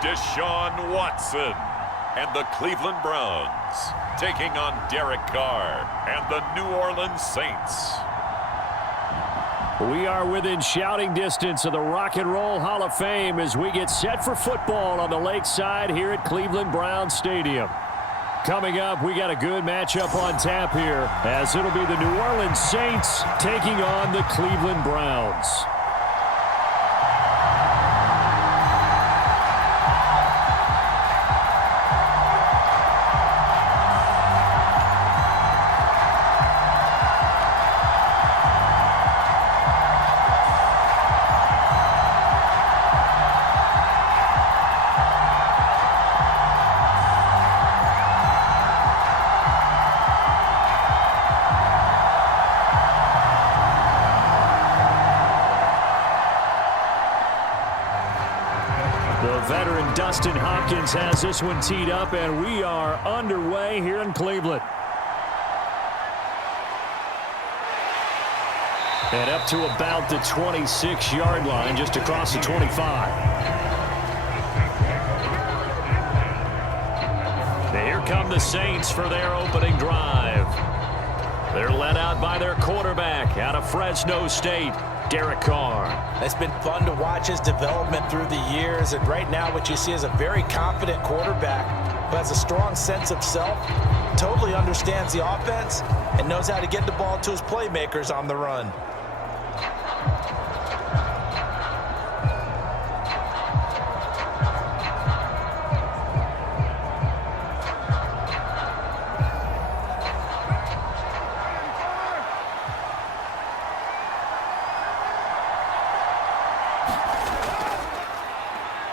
Deshaun Watson and the Cleveland Browns taking on Derek Carr and the New Orleans Saints. We are within shouting distance of the Rock and Roll Hall of Fame as we get set for football on the lakeside here at Cleveland Browns Stadium. Coming up, we got a good matchup on tap here as it'll be the New Orleans Saints taking on the Cleveland Browns. Veteran Dustin Hopkins has this one teed up, and we are underway here in Cleveland. And up to about the 26-yard line, just across the 25. Now here come the Saints for their opening drive. They're led out by their quarterback out of Fresno State, Derek Carr. It's been fun to watch his development through the years, and right now what you see is a very confident quarterback who has a strong sense of self, totally understands the offense, and knows how to get the ball to his playmakers on the run.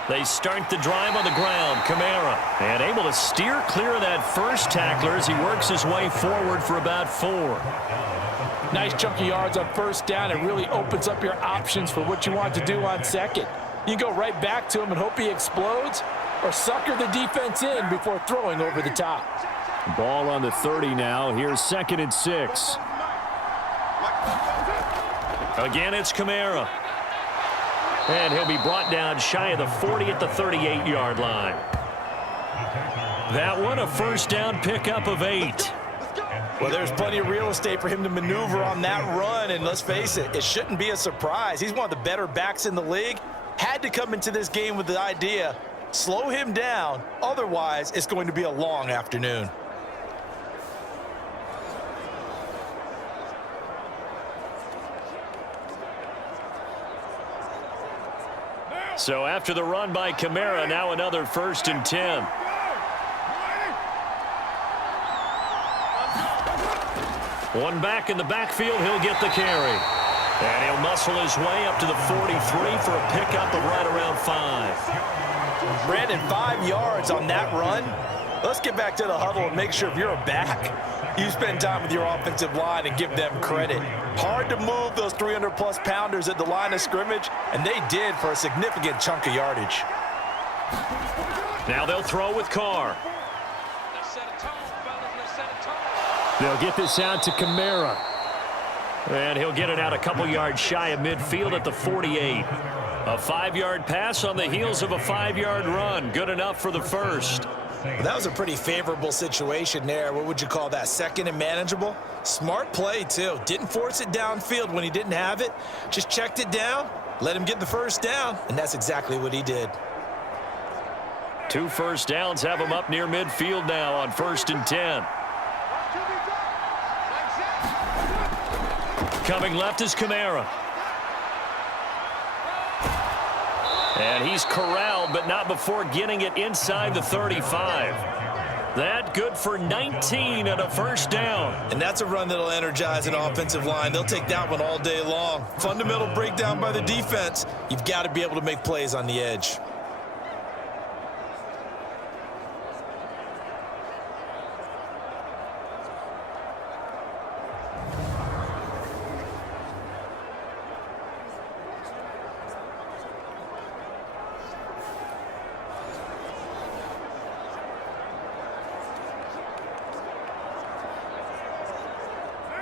They start the drive on the ground. Kamara, and able to steer clear of that first tackler as he works his way forward for about 4. Nice chunk of yards on first down. It really opens up your options for what you want to do on second. You can go right back to him and hope he explodes, or sucker the defense in before throwing over the top. Ball on the 30 now. Here's 2nd and 6. Again, it's Kamara. And he'll be brought down shy of the 40 at the 38-yard line. That one, a first down pickup of 8. Well, there's plenty of real estate for him to maneuver on that run, and let's face it, it shouldn't be a surprise. He's one of the better backs in the league. Had to come into this game with the idea, slow him down, otherwise it's going to be a long afternoon. So after the run by Kamara, now another 1st and 10. One back in the backfield, he'll get the carry. And he'll muscle his way up to the 43 for a pickup of right around 5. Brandon, 5 yards on that run. Let's get back to the huddle and make sure if you're a back, you spend time with your offensive line and give them credit. Hard to move those 300-plus pounders at the line of scrimmage, and they did for a significant chunk of yardage. Now they'll throw with Carr. They'll get this out to Kamara. And he'll get it out a couple yards shy of midfield at the 48. A 5-yard pass on the heels of a 5-yard run. Good enough for the first. Well, that was a pretty favorable situation there. What would you call that? 2nd and manageable? Smart play, too. Didn't force it downfield when he didn't have it. Just checked it down, let him get the first down, and that's exactly what he did. 2 first downs have him up near midfield now on 1st and 10. Coming left is Kamara. And he's corralled, but not before getting it inside the 35. That good for 19 and a first down. And that's a run that'll energize an offensive line. They'll take that one all day long. Fundamental breakdown by the defense. You've got to be able to make plays on the edge.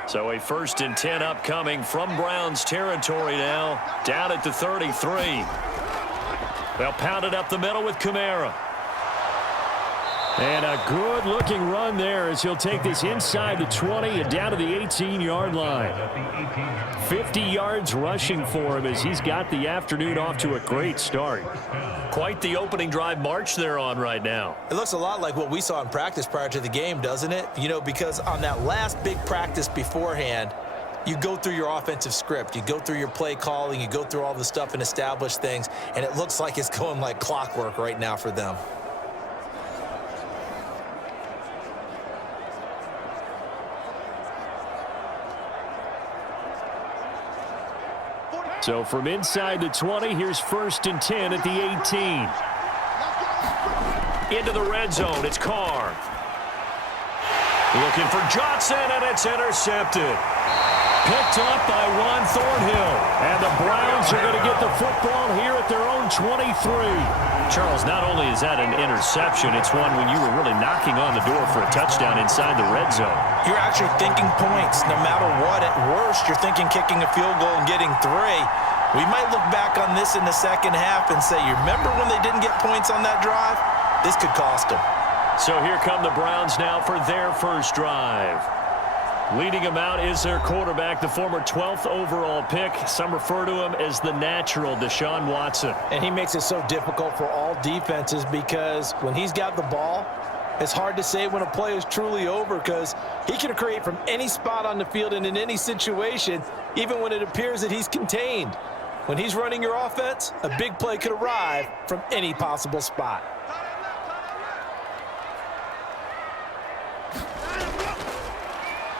So a 1st and 10 upcoming from Browns territory now, down at the 33. They'll pound it up the middle with Kamara. And a good-looking run there as he'll take this inside the 20 and down to the 18-yard line. 50 yards rushing for him as he's got the afternoon off to a great start. Quite the opening drive march they're on right now. It looks a lot like what we saw in practice prior to the game, doesn't it? You know, because on that last big practice beforehand, you go through your offensive script. You go through your play calling. You go through all the stuff and establish things. And it looks like it's going like clockwork right now for them. So from inside the 20, here's 1st and 10 at the 18. Into the red zone, it's Carr. Looking for Johnson, and it's intercepted. Picked up by Juan Thornhill. And the Browns are going to get the football here at their own 23. Charles, not only is that an interception, it's one when you were really knocking on the door for a touchdown inside the red zone. You're actually thinking points. No matter what, at worst, you're thinking kicking a field goal and getting 3. We might look back on this in the second half and say, you remember when they didn't get points on that drive? This could cost them. So here come the Browns now for their first drive. Leading them out is their quarterback, the former 12th overall pick. Some refer to him as the natural, Deshaun Watson. And he makes it so difficult for all defenses because when he's got the ball, it's hard to say when a play is truly over because he can create from any spot on the field and in any situation, even when it appears that he's contained. When he's running your offense, a big play could arrive from any possible spot.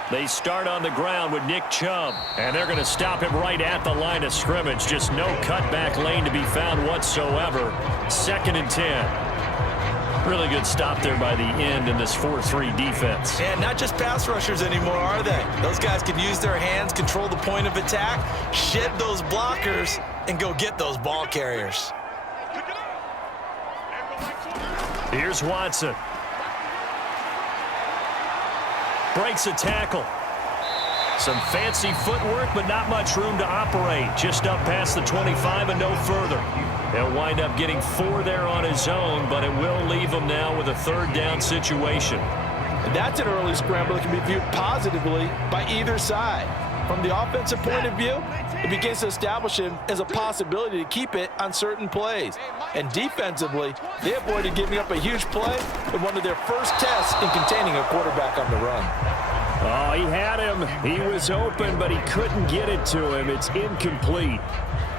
They start on the ground with Nick Chubb, and they're going to stop him right at the line of scrimmage. Just no cutback lane to be found whatsoever. 2nd and 10. Really good stop there by the end in this 4-3 defense. And not just pass rushers anymore, are they? Those guys can use their hands, control the point of attack, shed those blockers, and go get those ball carriers. Here's Watson. Breaks a tackle. Some fancy footwork, but not much room to operate. Just up past the 25 and no further. He'll wind up getting 4 there on his own, but it will leave him now with a 3rd down situation. And that's an early scramble that can be viewed positively by either side. From the offensive point of view, it begins to establish him as a possibility to keep it on certain plays. And defensively, they avoided giving up a huge play in one of their first tests in containing a quarterback on the run. Oh, he had him. He was open, but he couldn't get it to him. It's incomplete.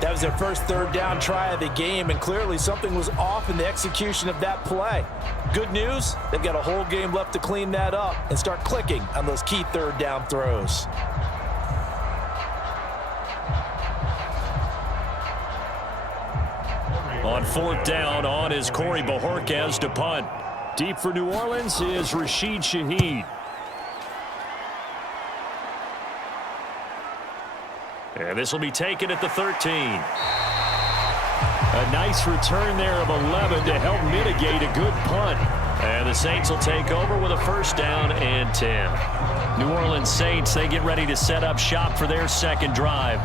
That was their first 3rd down try of the game, and clearly something was off in the execution of that play. Good news, they've got a whole game left to clean that up and start clicking on those key 3rd down throws. On 4th down, on is Corey Bojorquez to punt. Deep for New Orleans is Rashid Shaheed. And this will be taken at the 13. A nice return there of 11 to help mitigate a good punt. And the Saints will take over with a 1st down and 10. New Orleans Saints, they get ready to set up shop for their 2nd drive.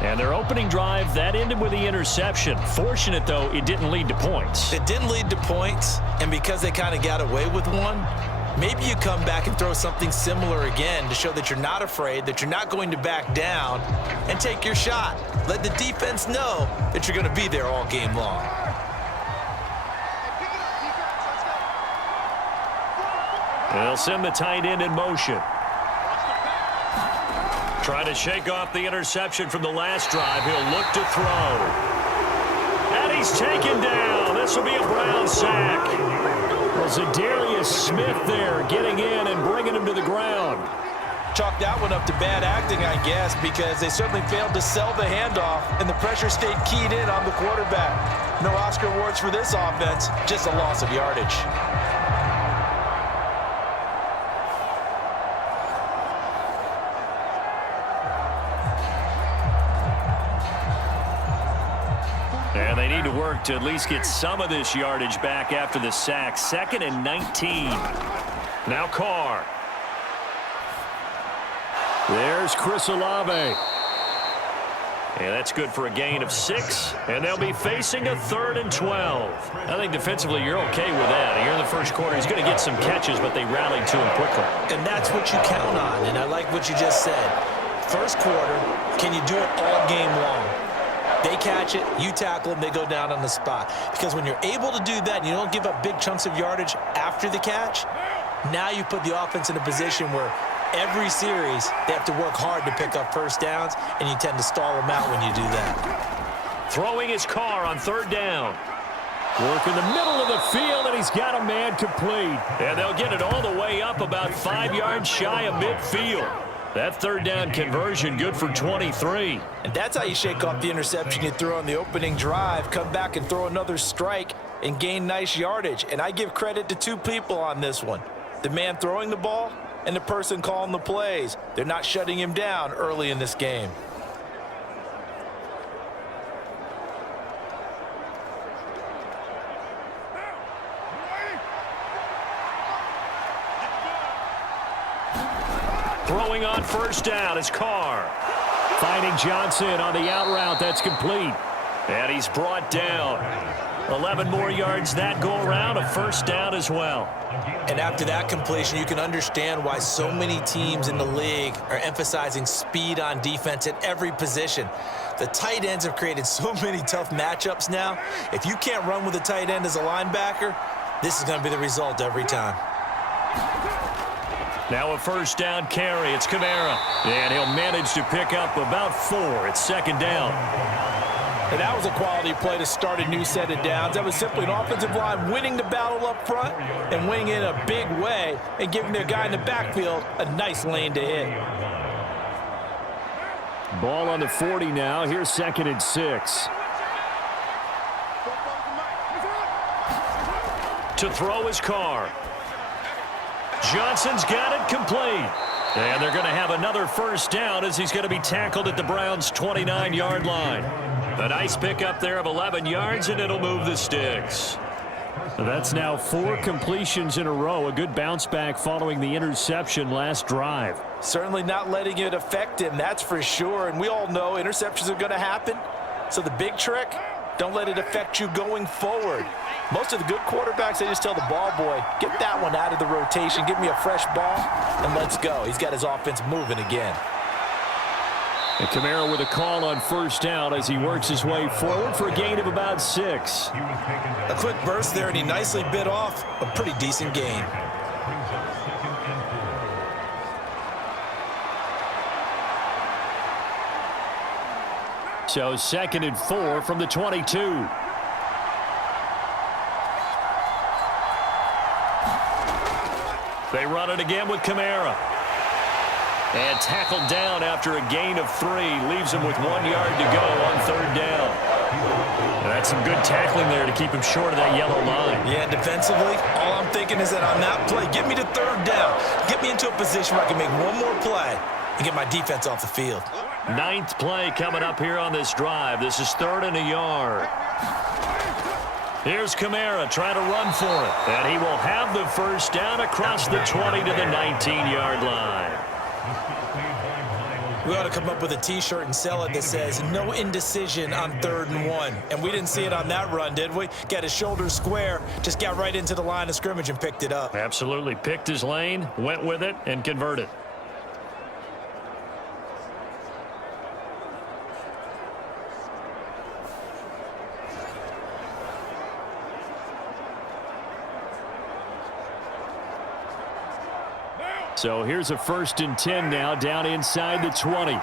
And their opening drive, that ended with the interception. Fortunate, though, it didn't lead to points. It didn't lead to points, and because they kind of got away with one, maybe you come back and throw something similar again to show that you're not afraid, that you're not going to back down, and take your shot. Let the defense know that you're going to be there all game long. They'll send the tight end in motion. Trying to shake off the interception from the last drive. He'll look to throw. And he's taken down. This will be a Brown sack. Well, Zadarius Smith there getting in and bringing him to the ground. Chalk that one up to bad acting, I guess, because they certainly failed to sell the handoff, and the pressure stayed keyed in on the quarterback. No Oscar awards for this offense, just a loss of yardage. And they need to work to at least get some of this yardage back after the sack. 2nd and 19. Now Carr. There's Chris Olave. And that's good for a gain of 6. And they'll be facing a 3rd and 12. I think defensively you're okay with that. Here in the first quarter, he's going to get some catches, but they rallied to him quickly. And that's what you count on, and I like what you just said. First quarter, can you do it all game long? They catch it, you tackle them, they go down on the spot. Because when you're able to do that and you don't give up big chunks of yardage after the catch, now you put the offense in a position where every series they have to work hard to pick up first downs, and you tend to stall them out when you do that. Throwing his car on 3rd down. Work in the middle of the field, and he's got a man complete. And they'll get it all the way up about 5 yards shy of midfield. That 3rd down conversion good for 23. And that's how you shake off the interception you threw on the opening drive, come back and throw another strike and gain nice yardage. And I give credit to 2 people on this one. The man throwing the ball and the person calling the plays. They're not shutting him down early in this game. Throwing on 1st down is Carr. Finding Johnson on the out route. That's complete. And he's brought down. 11 more yards that go around. A 1st down as well. And after that completion, you can understand why so many teams in the league are emphasizing speed on defense at every position. The tight ends have created so many tough matchups now. If you can't run with a tight end as a linebacker, this is going to be the result every time. Now a 1st down carry. It's Kamara. And he'll manage to pick up about 4. It's 2nd down. And that was a quality play to start a new set of downs. That was simply an offensive line winning the battle up front and winning in a big way and giving their guy in the backfield a nice lane to hit. Ball on the 40 now. Here's 2nd and 6. To throw his Carr. Johnson's got it complete. And they're going to have another 1st down as he's going to be tackled at the Browns' 29-yard line. A nice pickup there of 11 yards, and it'll move the sticks. That's now 4 completions in a row. A good bounce back following the interception last drive. Certainly not letting it affect him, that's for sure. And we all know interceptions are going to happen. So the big trick, don't let it affect you going forward. Most of the good quarterbacks, they just tell the ball boy, get that one out of the rotation, give me a fresh ball, and let's go. He's got his offense moving again. And Kamara with a call on 1st down as he works his way forward for a gain of about 6. A quick burst there, and he nicely bit off a pretty decent gain. So 2nd and 4 from the 22. They run it again with Kamara. And tackled down after a gain of 3. Leaves him with 1 yard to go on 3rd down. And that's some good tackling there to keep him short of that yellow line. Yeah, defensively, all I'm thinking is that on that play, get me to 3rd down. Get me into a position where I can make one more play and get my defense off the field. 9th play coming up here on this drive. This is 3rd and a yard. Here's Kamara trying to run for it. And he will have the 1st down across the 20 to the 19-yard line. We ought to come up with a T-shirt and sell it that says, no indecision on 3rd and 1. And we didn't see it on that run, did we? Got his shoulders square, just got right into the line of scrimmage and picked it up. Absolutely. Picked his lane, went with it, and converted. So here's a 1st and 10 now down inside the 20.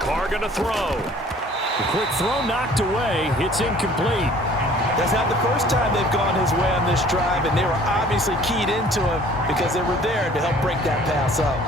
Carr going to throw. The quick throw knocked away. It's incomplete. That's not the first time they've gone his way on this drive, and they were obviously keyed into him because they were there to help break that pass up.